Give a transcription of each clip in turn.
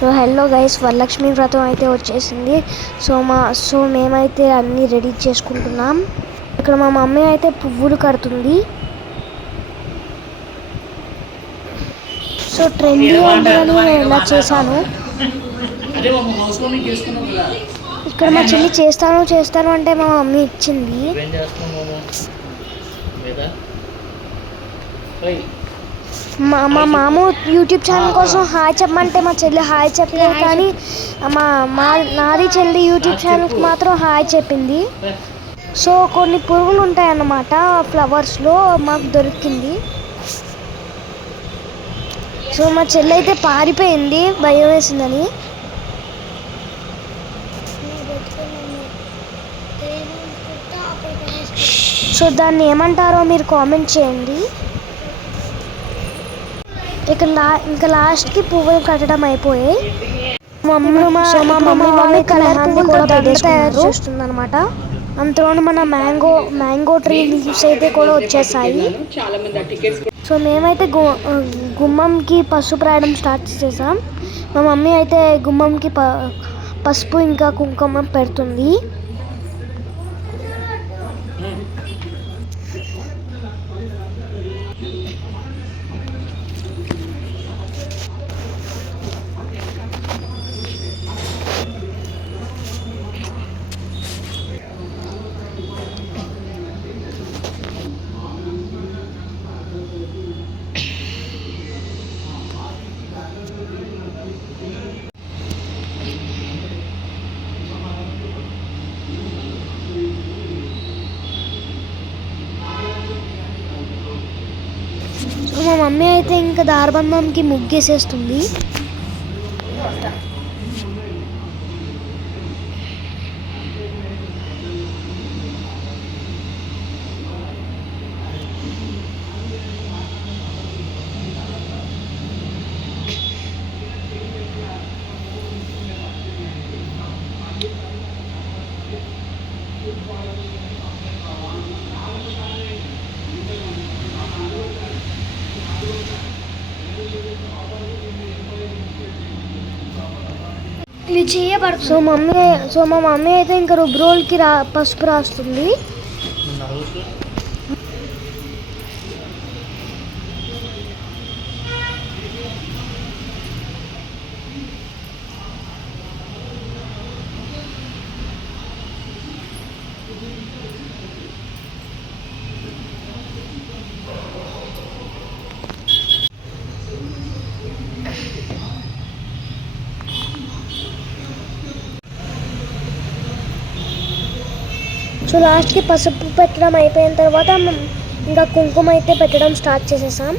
So hello guys, Varalakshmi వ్రతం అయితే వచ్చేసింది. సో మేమైతే అన్నీ రెడీ చేసుకుంటున్నాం. ఇక్కడ మా మమ్మీ అయితే పువ్వులు కడుతుంది. సో ట్రెండీ ఉండాలని నేను ఇలా చేశాను. ఇక్కడ మా చెల్లి చేస్తాను అంటే మా మమ్మీ ఇచ్చింది. మా మామ యూట్యూబ్ ఛానల్ కోసం హాయ్ చెప్పమంటే మా చెల్లి హాయ్ చెప్పలేదు, కానీ నాది చెల్లి యూట్యూబ్ ఛానల్కి మాత్రం హాయ్ చెప్పింది. సో కొన్ని పురుగులు ఉంటాయన్నమాట ఫ్లవర్స్లో, మాకు దొరికింది. సో మా చెల్లి అయితే పారిపోయింది భయం వేసిందని. సో దాన్ని ఏమంటారో మీరు కామెంట్ చేయండి. ఇంకా లాస్ట్కి పువ్వులు కట్టడం అయిపోయాయి. మా మమ్మీ కలర్ పువ్వులు తయారు చేస్తుంది అనమాట. అంతలోనే మన మ్యాంగో ట్రీ లీవ్స్ అయితే కూడా వచ్చేసాయి. సో మేమైతే గుమ్మంకి పసుపు రాయడం స్టార్ట్ చేసాం. మా మమ్మీ అయితే గుమ్మంకి పసుపు ఇంకా కుంకుమ పెడుతుంది. మా మమ్మీ అయితే ఇంకా దారబంధంకి ముగ్గేసేస్తుంది. సో మా మమ్మీ అయితే ఇంకా రుబ్రోల్కి పసుపు రాస్తుంది. సో లాస్ట్కి పసుపు పెట్టడం అయిపోయిన తర్వాత ఇంకా కుంకుమ అయితే పెట్టడం స్టార్ట్ చేసేసాం.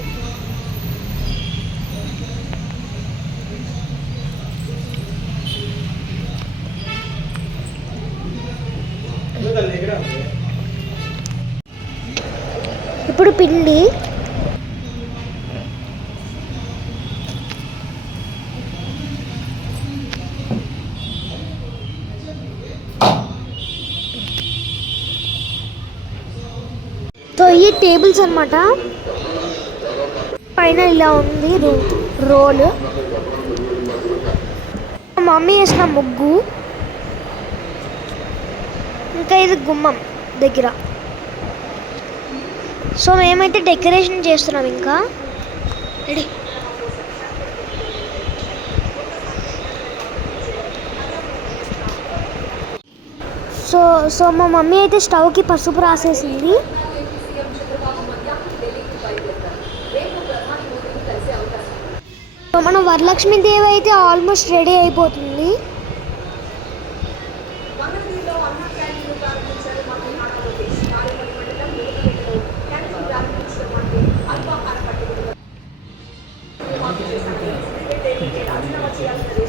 ఇప్పుడు పిండి సో ఈ టేబుల్స్ అన్నమాట. పైన ఇలా ఉంది రోల్. మమ్మీ వేసిన ముగ్గు, ఇంకా ఇది గుమ్మం దగ్గర. సో మేమైతే డెకరేషన్ చేస్తున్నాం. ఇంకా రెడీ. సో మా మమ్మీ అయితే స్టవ్కి పసుపు రాసేసింది. మన వరలక్ష్మీదేవి అయితే ఆల్మోస్ట్ రెడీ అయిపోతుంది.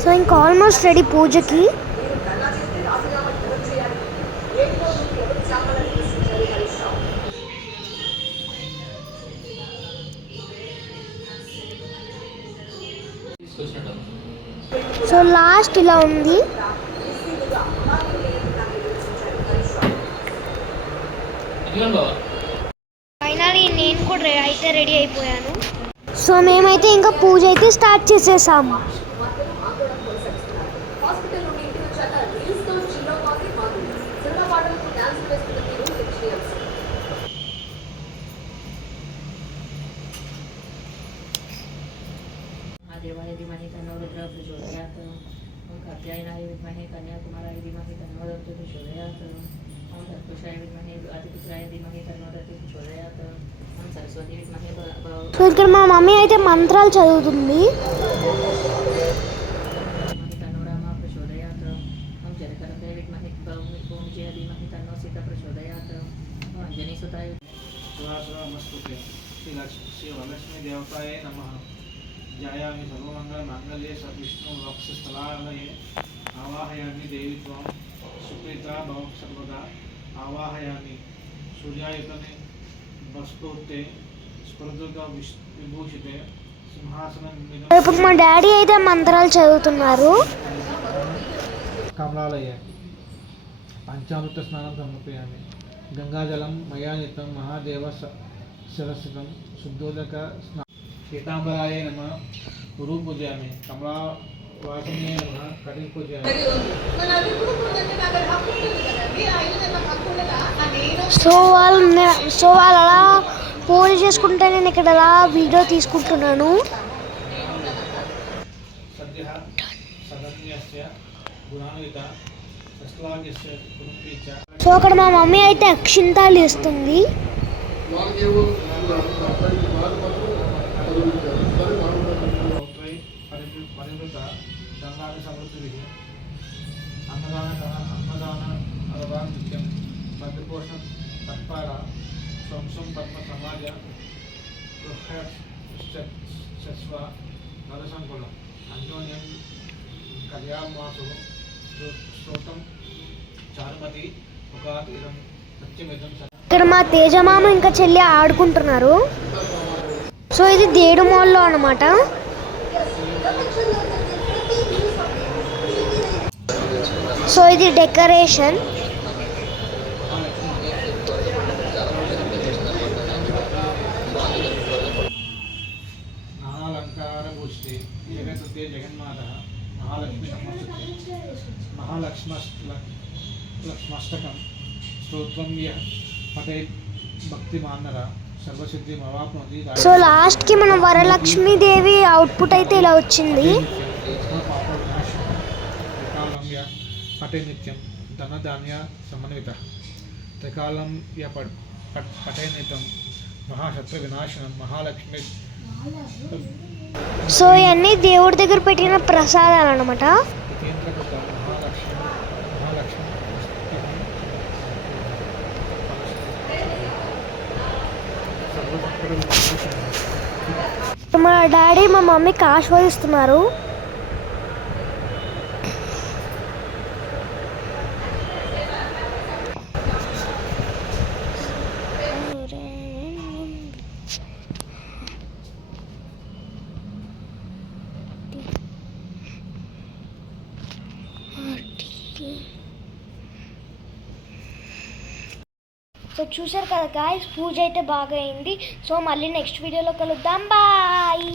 సో ఇంకా ఆల్మోస్ట్ రెడీ పూజకి. సో లాస్ట్ ఇలా ఉంది. ఫైనల్లీ నేను కూడా అయితే రెడీ అయిపోయాను. సో మేమైతే ఇంకా పూజ అయితే స్టార్ట్ చేసేసాము. तन्नो रुद्रः प्रचोदयात्। ओम कात्यायनाय विद्महे कन्याकुमाराय धीमहि तन्नो रविः प्रचोदयात्। ओम तत्पुरुषाय विद्महे आदिपुत्राय धीमहि तन्नो रविः प्रचोदयात्। ओम सरस्वती विद्महे సో ఇక్కడ మా మమ్మీ అయితే మంత్రాలు చదువుతుంది. तन्नो रामः प्रचोदयात्। ओम जलकरते विद्महे भूमिजय धीमहि तन्नो सीता प्रचोदयात्। ओम अंजनीसुताय सुरासुरमस्तुते श्री वरलक्ष्मी देवताय नमः। ध्यायामि सर्वमंगल मांगल्ये विष्णु वक्षस्थलालये आवाहयामि देवी त्वं सुप्रीता भव सर्वदा आवाहयामि। सूर्यायतने वस्तुते स्फुरदुर्गा विभूषिते సింహాసనం ఇప్పుడు మా డాడీ అయితే మంత్రాలు చదువుతున్నారు. కమలాలయ పంచామృత స్నానం సమర్పయామి. గంగాజలం మయా నిత్యం మహాదేవ శిరస్సుతం శుద్ధోదక స్నా పీతాంబరాయ నమః గురు పూజయామి. కమలావాసిన్యే నమః కటిం పూజయామి. సో వాళ్ళు అలా పూజ చేసుకుంటే నేను ఇక్కడ అలా వీడియో తీసుకుంటున్నాను. సద్య సదన్యస్య గుణాన్విత సస్లాగ్యస్య కుటుంబీచ. సో అక్కడ మా మమ్మీ అయితే అక్షింతాలు ఇస్తుంది. పరివృత దండాన్ని సమృద్ధి అన్నదాన నిత్యం భద్రపోషణ తత్పార సంసం పద్మ సమాజ శస్వ నరసంకులం అన్యోన్యం కళ్యామాసు శ్రోతం చారుమతి ముఖాతీరం సత్యమిదం. ఇక్కడ మా తేజమామ ఇంకా చెల్లి ఆడుకుంటున్నారు. సో ఇది దేడు మాల్లో అన్నమాట. సో ఇది డెకరేషన్. నానాలంకారభూషితే జగత్తే జగన్మాత మహాలక్ష్మి నమస్తే. మహాలక్ష్మష్టకం స్తోత్రం యః పఠేత్ భక్తిమాన్నర సర్వసిద్ధి అవాప్నోతి. సో లాస్ట్కి మన వరలక్ష్మీదేవి అవుట్పుట్ అయితే ఇలా వచ్చింది. పటే నిత్యం ధనధాన్య సమన్విత త్రికాలం పటే నిత్యం మహాశత్రు వినాశనం మహాలక్ష్మి. సో ఇవన్నీ దేవుడి దగ్గర పెట్టిన ప్రసాదాలు అన్నమాట. మా డాడీ మా మమ్మీకి ఆశీర్వదిస్తున్నారు. సో చూసారు కదా గాయ్స్, పూజ అయితే బాగా అయింది. సో మళ్ళీ నెక్స్ట్ వీడియోలో కలుద్దాం. బాయ్.